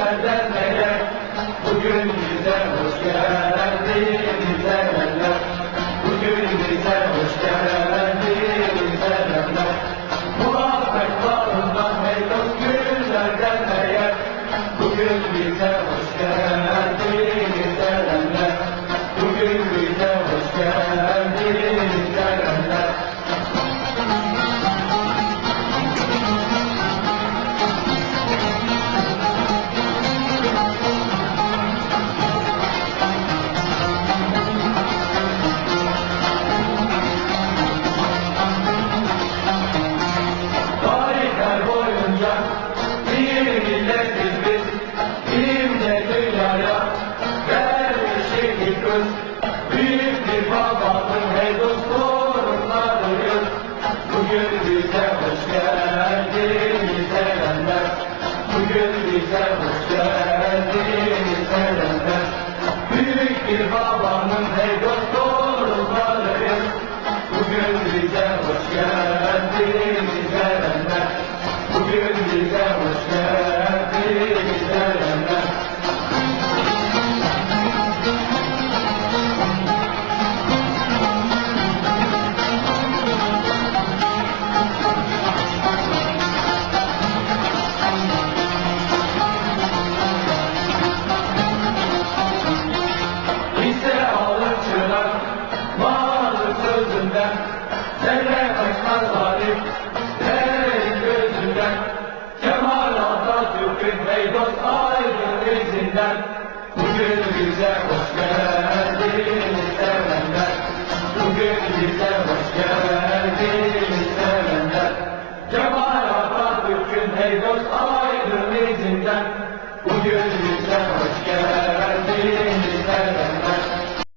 günlerden neler, bugün bize hoş geldin sevenler, bugün bize hoş geldin sevenler. Muhabbet bağından hey dost günlerden neler, bugün bize hoş geldin sevenler, bugün bize hoş geldin sevenler. Bir milletiz biz, kimde dünyaya vermişik kız. Büyük bir babanın hey dost torunlarıyız. Bugün bize hoş geldin sevenler, bugün bize hoş geldin sevenler. Büyük bir babanın hey dost torunlarıyız. Bugün bize hoş geldin sevenler, bugün bize hoş geldin sevenler. İşte alıcılar malın sözünden, nereye kaçmaz zalim nerenin gözünden. Kemal Atatürk'ün hey dost aydın izinden, bugün bize hoş geldin sevenler, bugün bize hoş geldin sevenler. Kemal Atatürk'ün hey dost